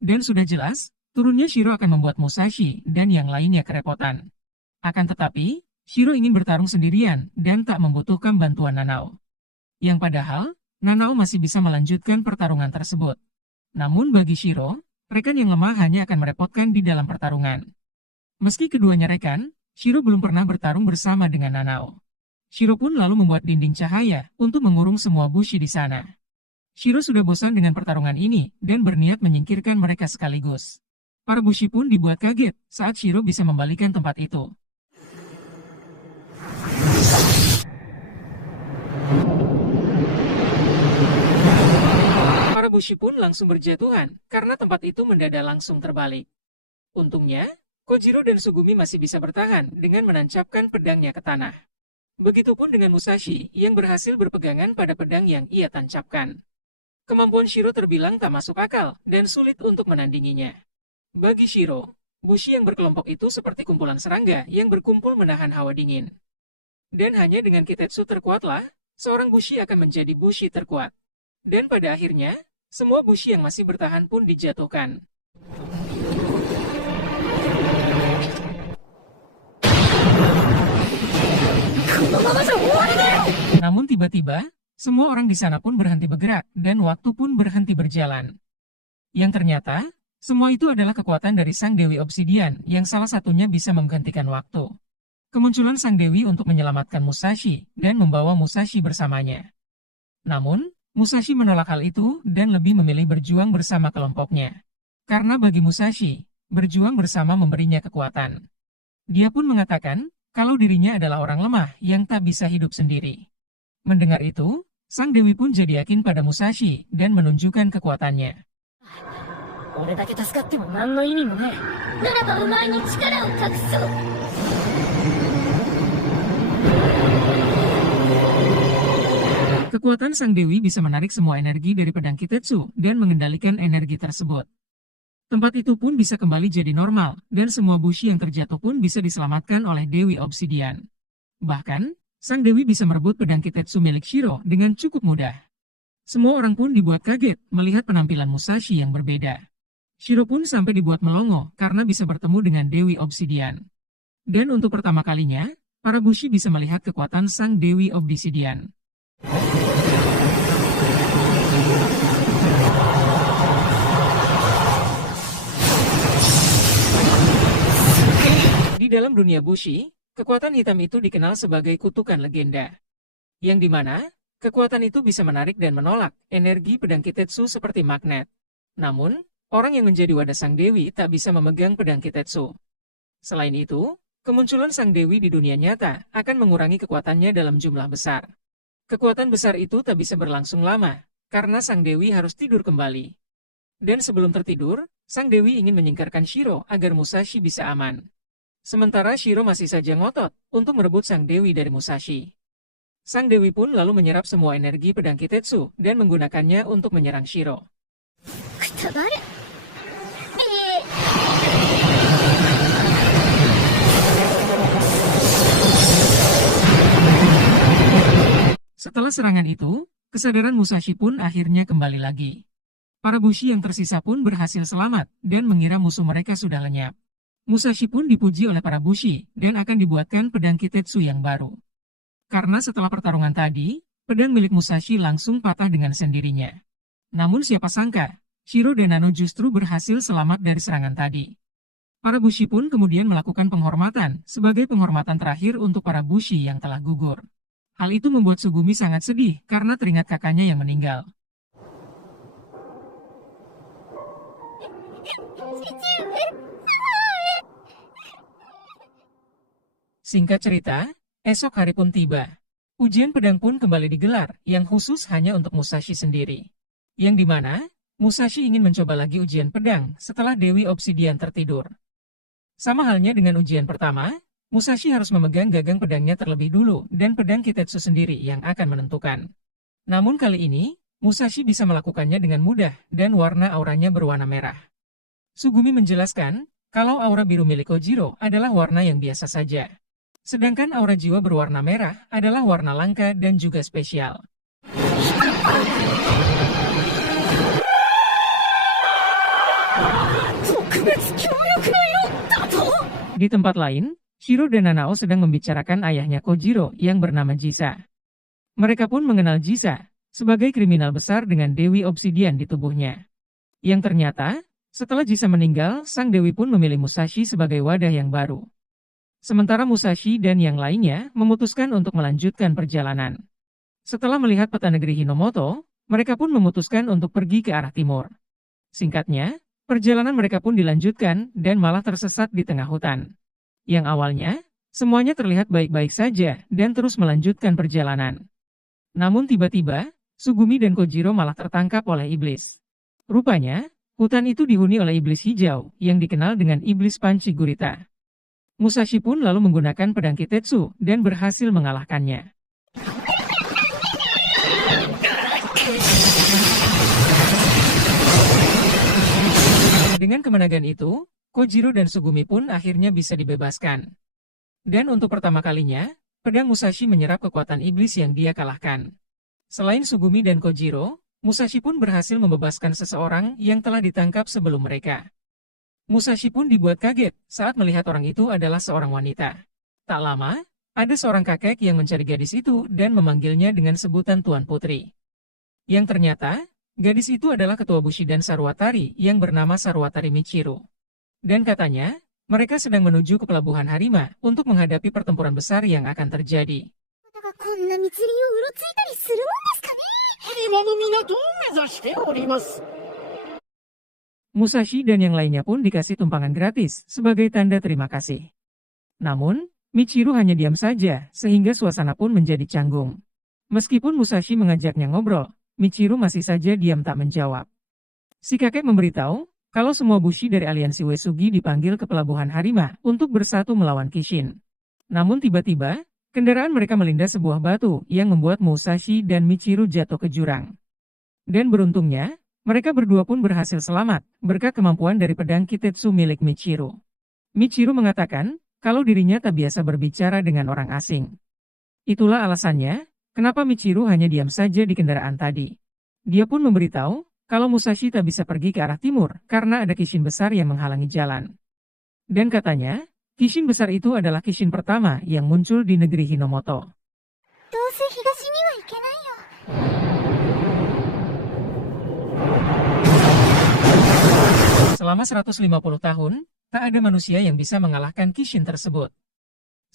Dan sudah jelas, turunnya Shiro akan membuat Musashi dan yang lainnya kerepotan. Akan tetapi, Shiro ingin bertarung sendirian dan tak membutuhkan bantuan Nanao. Yang padahal, Nanao masih bisa melanjutkan pertarungan tersebut. Namun bagi Shiro, rekan yang lemah hanya akan merepotkan di dalam pertarungan. Meski keduanya rekan, Shiro belum pernah bertarung bersama dengan Nanao. Shiro pun lalu membuat dinding cahaya untuk mengurung semua bushi di sana. Shiro sudah bosan dengan pertarungan ini dan berniat menyingkirkan mereka sekaligus. Para bushi pun dibuat kaget saat Shiro bisa membalikan tempat itu. Para bushi pun langsung berjatuhan karena tempat itu mendadak langsung terbalik. Untungnya, Kojiro dan Sugumi masih bisa bertahan dengan menancapkan pedangnya ke tanah. Begitupun dengan Musashi yang berhasil berpegangan pada pedang yang ia tancapkan. Kemampuan Shiro terbilang tak masuk akal dan sulit untuk menandinginya. Bagi Shiro, bushi yang berkelompok itu seperti kumpulan serangga yang berkumpul menahan hawa dingin. Dan hanya dengan Kitetsu terkuatlah, seorang bushi akan menjadi bushi terkuat. Dan pada akhirnya, semua bushi yang masih bertahan pun dijatuhkan. Namun tiba-tiba, semua orang di sana pun berhenti bergerak dan waktu pun berhenti berjalan. Yang ternyata, semua itu adalah kekuatan dari Sang Dewi Obsidian yang salah satunya bisa menggantikan waktu. Kemunculan Sang Dewi untuk menyelamatkan Musashi dan membawa Musashi bersamanya. Namun, Musashi menolak hal itu dan lebih memilih berjuang bersama kelompoknya. Karena bagi Musashi, berjuang bersama memberinya kekuatan. Dia pun mengatakan, kalau dirinya adalah orang lemah yang tak bisa hidup sendiri. Mendengar itu, Sang Dewi pun jadi yakin pada Musashi dan menunjukkan kekuatannya. 俺だけ助かっても何の意味もねえ。ならばお前に力を託そう。 Kekuatan Sang Dewi bisa menarik semua energi dari pedang Kitetsu dan mengendalikan energi tersebut. Tempat itu pun bisa kembali jadi normal, dan semua bushi yang terjatuh pun bisa diselamatkan oleh Dewi Obsidian. Bahkan, sang Dewi bisa merebut pedang Kitetsu milik Shiro dengan cukup mudah. Semua orang pun dibuat kaget melihat penampilan Musashi yang berbeda. Shiro pun sampai dibuat melongo karena bisa bertemu dengan Dewi Obsidian. Dan untuk pertama kalinya, para bushi bisa melihat kekuatan sang Dewi Obsidian. Di dalam dunia bushi, kekuatan hitam itu dikenal sebagai kutukan legenda. Yang dimana, kekuatan itu bisa menarik dan menolak energi pedang Kitetsu seperti magnet. Namun, orang yang menjadi wadah sang dewi tak bisa memegang pedang Kitetsu. Selain itu, kemunculan sang dewi di dunia nyata akan mengurangi kekuatannya dalam jumlah besar. Kekuatan besar itu tak bisa berlangsung lama, karena sang dewi harus tidur kembali. Dan sebelum tertidur, sang dewi ingin menyingkirkan Shiro agar Musashi bisa aman. Sementara Shiro masih saja ngotot untuk merebut sang dewi dari Musashi. Sang dewi pun lalu menyerap semua energi pedang Kitetsu dan menggunakannya untuk menyerang Shiro. Setelah serangan itu, kesadaran Musashi pun akhirnya kembali lagi. Para bushi yang tersisa pun berhasil selamat dan mengira musuh mereka sudah lenyap. Musashi pun dipuji oleh para bushi dan akan dibuatkan pedang Kitetsu yang baru. Karena setelah pertarungan tadi, pedang milik Musashi langsung patah dengan sendirinya. Namun siapa sangka, Shiro dan Nano justru berhasil selamat dari serangan tadi. Para bushi pun kemudian melakukan penghormatan sebagai penghormatan terakhir untuk para bushi yang telah gugur. Hal itu membuat Sugumi sangat sedih karena teringat kakaknya yang meninggal. Singkat cerita, esok hari pun tiba. Ujian pedang pun kembali digelar, yang khusus hanya untuk Musashi sendiri. Yang dimana, Musashi ingin mencoba lagi ujian pedang setelah Dewi Obsidian tertidur. Sama halnya dengan ujian pertama, Musashi harus memegang gagang pedangnya terlebih dulu dan pedang Kitetsu sendiri yang akan menentukan. Namun kali ini, Musashi bisa melakukannya dengan mudah dan warna auranya berwarna merah. Sugumi menjelaskan, kalau aura biru milik Kojiro adalah warna yang biasa saja. Sedangkan aura jiwa berwarna merah adalah warna langka dan juga spesial. Di tempat lain, Shiro dan Nanao sedang membicarakan ayahnya Kojiro yang bernama Jisa. Mereka pun mengenal Jisa sebagai kriminal besar dengan Dewi Obsidian di tubuhnya. Yang ternyata, setelah Jisa meninggal, sang Dewi pun memilih Musashi sebagai wadah yang baru. Sementara Musashi dan yang lainnya memutuskan untuk melanjutkan perjalanan. Setelah melihat peta negeri Hinomoto, mereka pun memutuskan untuk pergi ke arah timur. Singkatnya, perjalanan mereka pun dilanjutkan dan malah tersesat di tengah hutan. Yang awalnya, semuanya terlihat baik-baik saja dan terus melanjutkan perjalanan. Namun tiba-tiba, Sugumi dan Kojiro malah tertangkap oleh iblis. Rupanya, hutan itu dihuni oleh iblis hijau yang dikenal dengan iblis Panci Gurita. Musashi pun lalu menggunakan pedang Kitetsu dan berhasil mengalahkannya. Dengan kemenangan itu, Kojiro dan Sugumi pun akhirnya bisa dibebaskan. Dan untuk pertama kalinya, pedang Musashi menyerap kekuatan iblis yang dia kalahkan. Selain Sugumi dan Kojiro, Musashi pun berhasil membebaskan seseorang yang telah ditangkap sebelum mereka. Musashi pun dibuat kaget saat melihat orang itu adalah seorang wanita. Tak lama, ada seorang kakek yang mencari gadis itu dan memanggilnya dengan sebutan Tuan Putri. Yang ternyata, gadis itu adalah ketua Bushi dan Sarwatari yang bernama Sarwatari Michiru. Dan katanya, mereka sedang menuju ke Pelabuhan Harima untuk menghadapi pertempuran besar yang akan terjadi. Musashi dan yang lainnya pun dikasih tumpangan gratis sebagai tanda terima kasih. Namun, Michiru hanya diam saja sehingga suasana pun menjadi canggung. Meskipun Musashi mengajaknya ngobrol, Michiru masih saja diam tak menjawab. Si kakek memberitahu kalau semua bushi dari aliansi Uesugi dipanggil ke Pelabuhan Harima untuk bersatu melawan Kishin. Namun tiba-tiba, kendaraan mereka melindas sebuah batu yang membuat Musashi dan Michiru jatuh ke jurang. Dan beruntungnya, Mereka berdua pun berhasil selamat, berkat kemampuan dari pedang Kitetsu milik Michiru. Michiru mengatakan, kalau dirinya tak biasa berbicara dengan orang asing. Itulah alasannya, kenapa Michiru hanya diam saja di kendaraan tadi. Dia pun memberitahu, kalau Musashi tak bisa pergi ke arah timur, karena ada Kishin besar yang menghalangi jalan. Dan katanya, Kishin besar itu adalah Kishin pertama yang muncul di negeri Hinomoto. どうせ東には行けないよ。 Selama 150 tahun, tak ada manusia yang bisa mengalahkan Kishin tersebut.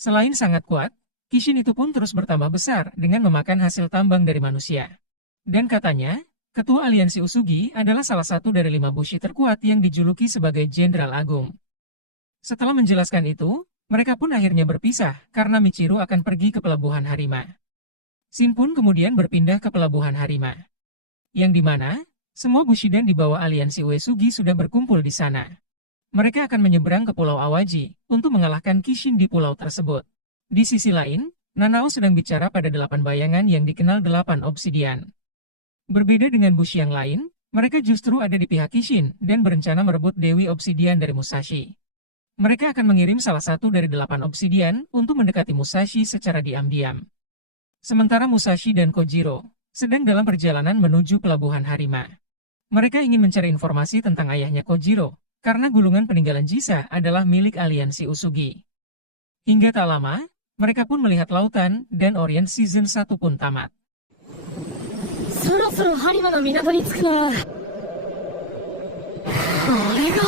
Selain sangat kuat, Kishin itu pun terus bertambah besar dengan memakan hasil tambang dari manusia. Dan katanya, Ketua Aliansi Usugi adalah salah satu dari 5 bushi terkuat yang dijuluki sebagai Jenderal Agung. Setelah menjelaskan itu, mereka pun akhirnya berpisah karena Michiru akan pergi ke Pelabuhan Harima. Shin pun kemudian berpindah ke Pelabuhan Harima. Yang dimana, semua Bushidan di bawah aliansi Uesugi sudah berkumpul di sana. Mereka akan menyeberang ke Pulau Awaji untuk mengalahkan Kishin di pulau tersebut. Di sisi lain, Nanao sedang bicara pada 8 bayangan yang dikenal 8 obsidian. Berbeda dengan Bushi yang lain, mereka justru ada di pihak Kishin dan berencana merebut Dewi Obsidian dari Musashi. Mereka akan mengirim salah satu dari 8 obsidian untuk mendekati Musashi secara diam-diam. Sementara Musashi dan Kojiro sedang dalam perjalanan menuju Pelabuhan Harima. Mereka ingin mencari informasi tentang ayahnya Kojiro, karena gulungan peninggalan Jisa adalah milik aliansi Usugi. Hingga tak lama, mereka pun melihat lautan, dan Orient Season 1 pun tamat. そろそろ播磨の港に着くな。あれが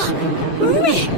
海。